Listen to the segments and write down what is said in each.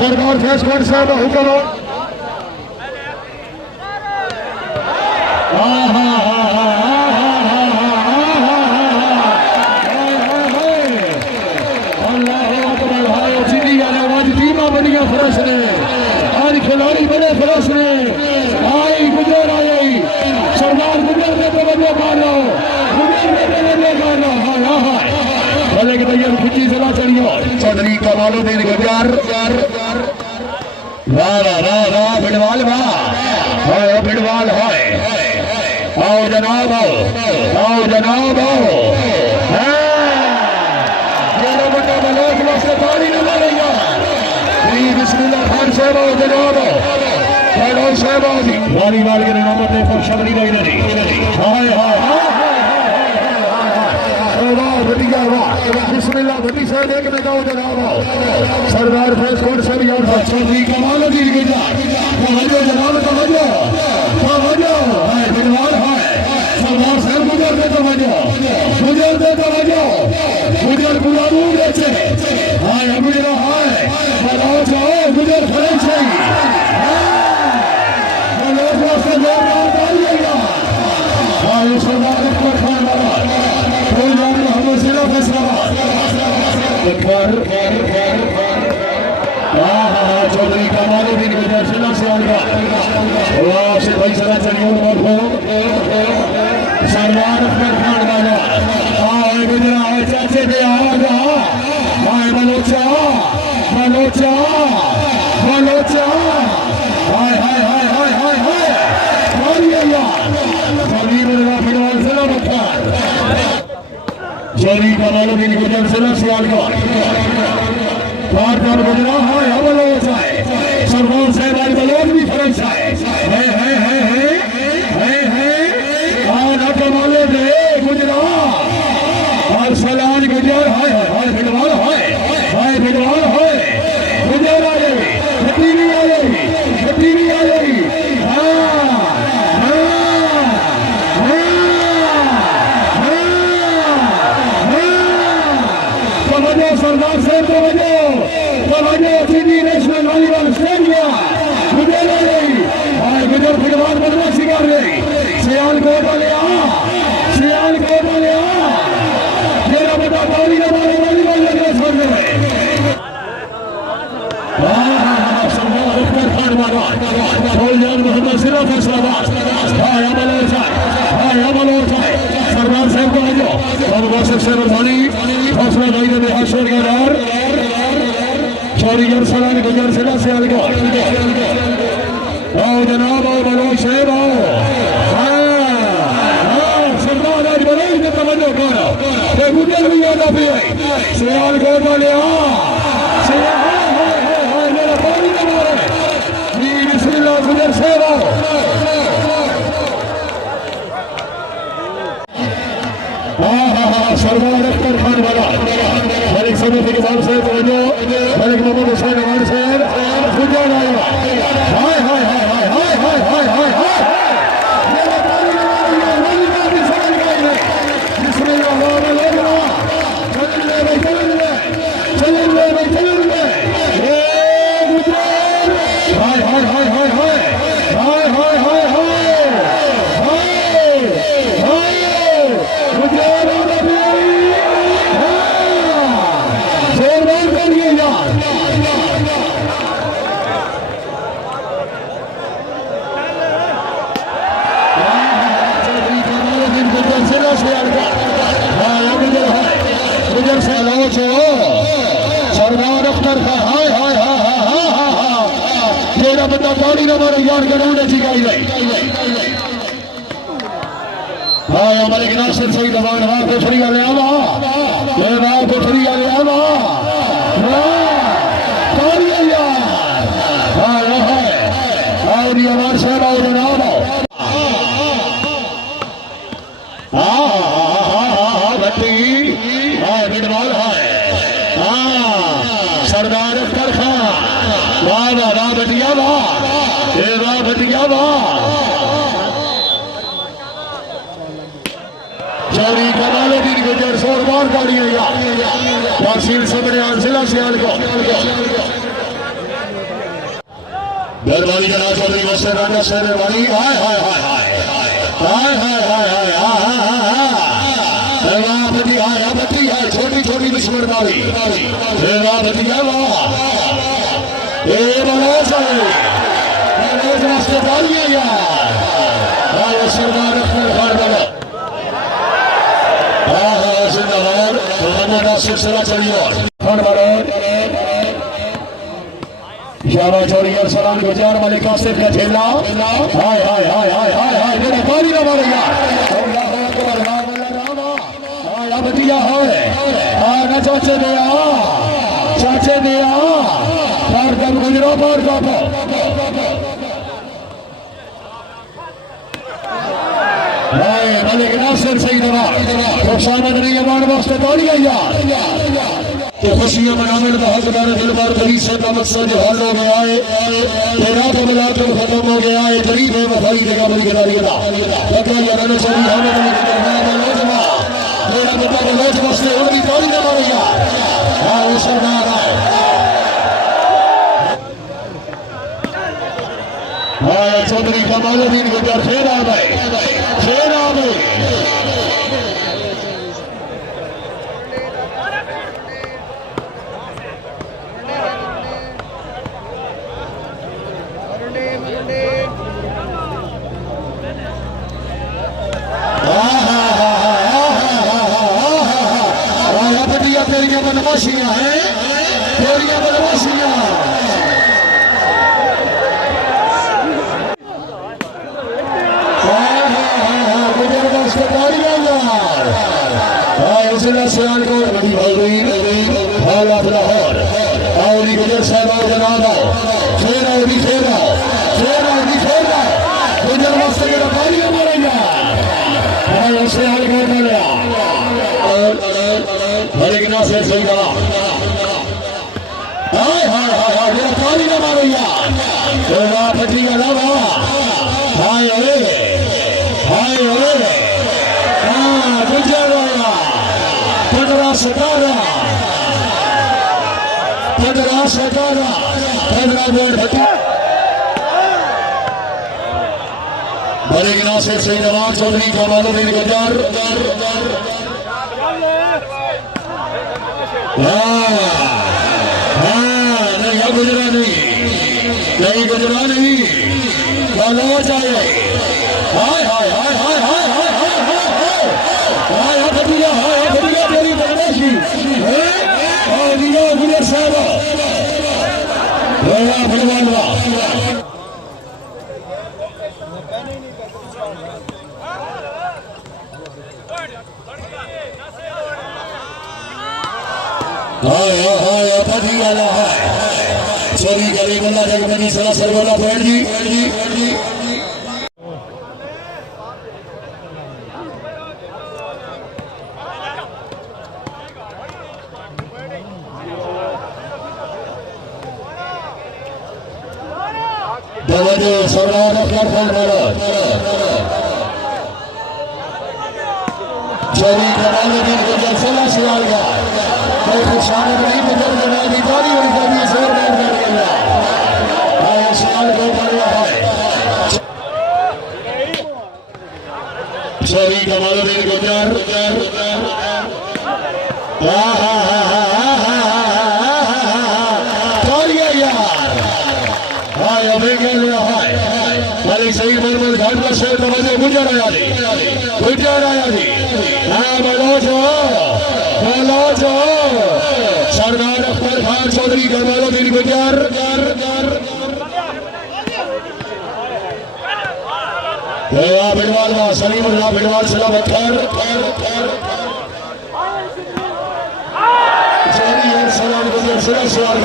सरकार फैसकोट साहब हुक्म बढ़िया फरस ने आज खिलाड़ी बड़े फरस ने आई गुजर आई सरदार गुजर ने तो बदलो कर लो भले के भैया खिंची चला चलियो चौधरी कमालुद्दीन गुजर वाह वाह वाह बिडवाल वाह बिडवाल है आओ जनाब आओ जनाब आओ बिस्मिल्लाह खान साहब आओ जनाब हेलो साहब आओ जी वाली वाल के नाम पे पर शबरी गई नहीं हाय हाय वाह बढ़िया वाह बिस्मिल्लाह भट्टी साहब एक में गाओ जनाब आओ सरदार फैसकोट साहब यार चौधरी कमालुद्दीन गुजर तवज्जो जनाब तवज्जो है बिडवाल है सरदार साहब गुजर दे तवज्जो गुजर गुलाबू बेचे हाय अमीरा हाय बनाओ जाओ गुजर खड़े चाहिए सरदार अकबर खान मोहम्मद जिला फैसलाबाद चौधरी कमालुद्दीन गुजर जिला से भाई चला चलिए सरदार अकबर खान वाला आओ गुजरा आओ चाचे पे आओ हाय बलोचा बलोचा बलोचा हाय हाय हाय हाय हाय हाय मारिए यार चौधरी मेरा फिलहाल जिला बखार चौधरी कमालुद्दीन गुजर जिला सियालकोट बार गुजरा है बलोचा है सरदार साहब आज बलोच भी फर्ज है और कमाले दे गुजरा और सलाज गुजर हाय फिलहाल हाय फिलहाल गुजर आ जाएगी छठी आ जाएगी सरदार साहब तवज्जो सीधी नेशनल वॉलीबॉल स्टेडियम गुजर आ जाएगी हाय गुजर फिलहाल बदला शिकार रही सियालकोट वाले मेरा बता पानी का वॉलीबॉल लगना छोड़ दे सरदार अकबर खान वाला फौजदार मोहम्मद जिला फैसलाबाद हाय अमल सरदार साहब को आजो और वासिफ से रजानी फैसला भाई ने हाशर के दार चौधरी सलाम गुजर जिला से सियालकोट आओ जनाब आओ बलोच साहब आओ सरदार आज बलोच ने तवज्जो करो गुजर भी आना भी सियालकोट वाले गुजर साहब सरदार अकबर खान वाला मलिक समिति के बाल साहब मलिक मोहम्मद हुसैन अमान साहब गुजर आया हाय हाय हाय हाय हाय हाय हाय हाय हाय सरदार अख्तर का हाय हाय तेरा बंदा पानी ना मारे यार गरूड़ सिखाई गई हाय मलिक नासिर सही दबान हां कोठरी वाले आवा ये बात कोठरी वाले आवा तारी यार हाय हाय और ये हमारे साहब और जनाब भट्टी हाय बिडवाल हाय सरदार अख्तर खान वाह वाह वाह बटिया वाह ए वाह बटिया वाह चौरी कमालुद्दीन गुजर शोरबार गाड़ियां तहसील सबरियाल जिला सियालकोट मेहरबानी जनाब चौधरी मोहसिन राना मेहरबानी हाय हाय हाय हाय हाय हाय हाय हाय हाय छोटी छोटी दुश्मनदारी भतिया वाह ए मनोज मनोज रास्ते डालिए यार सरदार अख्तर खान वाला जिंदाबाद मोहम्मद आसिफ सिलसिला चलिए खान वाला यारा चौरी सलाम गुजार मलिक आसिफ का झेला हाय हाय हाय हाय हाय हाय मेरा पानी ना मारे यार अल्लाह अकबर नाम अल्लाह नाम हाय बतिया है ना चाचे दिया पार कर गुजरो पार कापो हाय मलिक नासिर सही दवा तो सामने नहीं अमान वास्ते तोड़ी गई यार तो खुशियां मनाने का हकदार दिल बार करीब से का मकसद हाल हो गया है तेरा तो मिला तो खत्म हो गया है गरीब है वफाई देगा बड़ी गदारी का पता ही रहना चाहिए हमें नहीं करना मनोजमा मेरा बता मनोज वास्ते उनकी तोड़ी ना मारे यार हां वो सरदार है हां चौधरी कमालुद्दीन गुजर खेल आ गए तेरिया बदमाशियां हैं तेरिया बदमाशियां सियालकोट बड़ी भाई गई हालात लाहौर और गुजर साहब जनाब फिर आओ भी फिर आओ गुजर वास्ते के गाड़ियां मारेगा सियालकोट में लिया हरे नासिर सही दवा हाय हाय हाय हाय मेरा पानी ना मारो यार तेरा पट्टी का दवा हाय हाँ गुजर आया 15-17 बोर्ड भट्टी हरे नासिर सही दवा चौधरी कमालुद्दीन गुजर नहीं गुजरा नहीं मनोज आए हाय हाय हाय हाय हाय हाय हाय हाय हाय भटिया तेरी बदमाशी गुजर साहब भगवान चोरी करे बल्ला जगमनी सला सरवला बैठ जी दवाजो सरदार अख्तर खान वाला चोरी कमालुद्दीन गुजर सला सियाल का कोई खुशान नहीं गुजर बना दी गाड़ी और गाड़ी जोर मार कर आया सियाल को पड़ा है चोरी कमालुद्दीन गुजर मलिक सईद मरमल घाट पर से तवज्जो गुजर आया जी मनोज सरदार अख्तर खान चौधरी कमालुद्दीन गुजर बिडवाल सलीमुल्लाह बिडवाल सलाम सलाम गुजर सलाम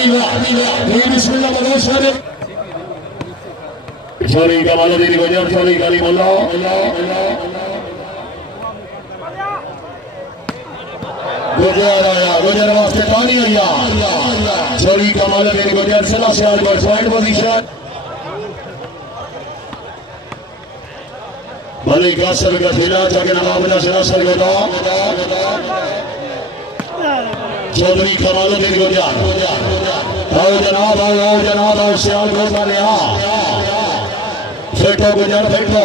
बिस्मिल्लाह बलोच शरीफ छोरी कमालुद्दीन गुजर छोरी करीमुल्लाह गुजर आया गुजर वास्ते पानी आया छोरी कमालुद्दीन गुजर सला से आज पॉइंट पोजीशन भले कासर का खेला जाके नवाब का सला सर गोदा चौधरी कमालुद्दीन गुजर आओ जनाब आओ सियाल गोदा ने आ फेटो गुजर फेटो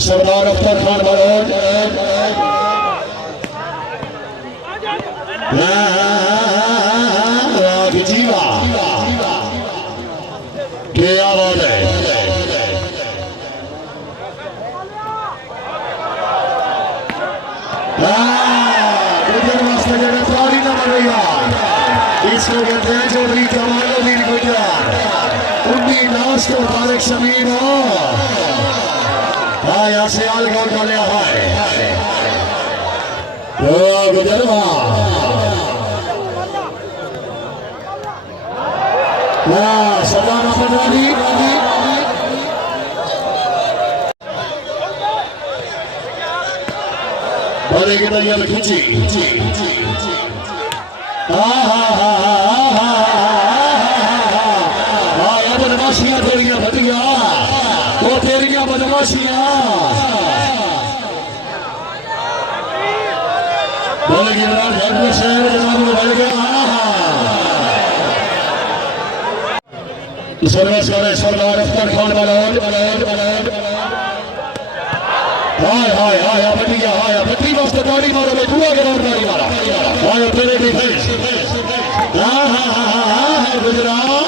सरदार अख्तर खान बलोच जीवा क्या आवाज है गुजर वास्ते गिरफ्तारी न बनेगा इसको कहते हैं चौधरी कमालुद्दीन गुजर उन्नी लाश को तारिक शमीर हो हाँ यहाँ से आल गौर का लिया है गुजर सदाना पटवारी भले की तैयार खींची बदमाशियां तेरिया भतिया वो तेरिया बदमाशियां बोले कि शहर जनाब बढ़ गया सर्विस करे सरदार अख्तर खान बलोच हाय भट्टी वास्ते गाड़ी मारो मैं पूरा के गाड़ी मारा हाय तेरे डिफेंस गुजरात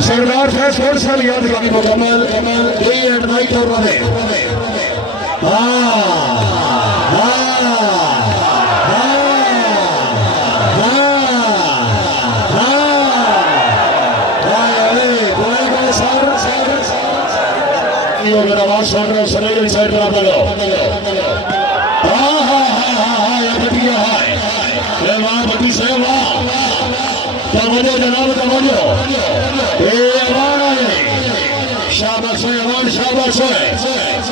सरदार साहब स्पोर्ट्स साल याद करनी मुकम्मल डे एंड नाइट और रहे आवाज सुन रहे सरेली साइड पर आप लोग भट्टी से तवज्जो जनाब तवज्जो शाबाश शाबाश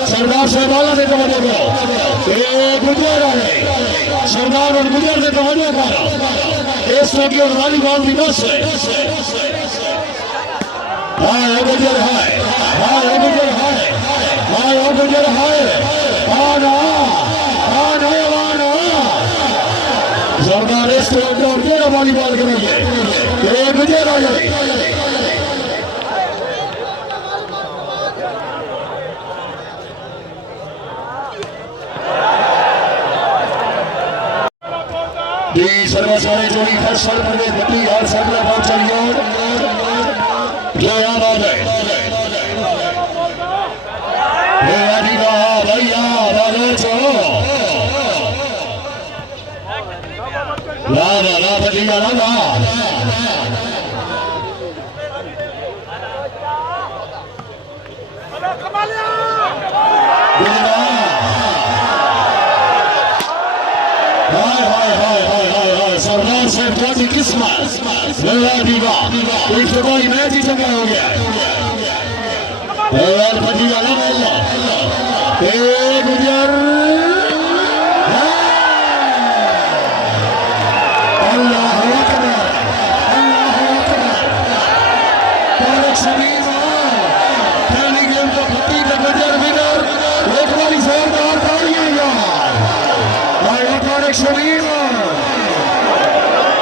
सरदार साहब से तवज्जो करो गुजर है सरदार और गुजर से तवज्जो करो इस लगी और वाली बात भी बस है गुजर है गुजर है सरदार इस वॉलीबॉल करेंगे गुजर आ जाए सर्वसारे जोड़ी हर साल में बटी हर साल में बहुत चाहिए क्या याद आ जाए भैया ला भटिया ला सरदार साहब की किस्मत कोई मैच ही चंगा हो गया भटिया गुजर अल्लाह अकबर तारिक शमीर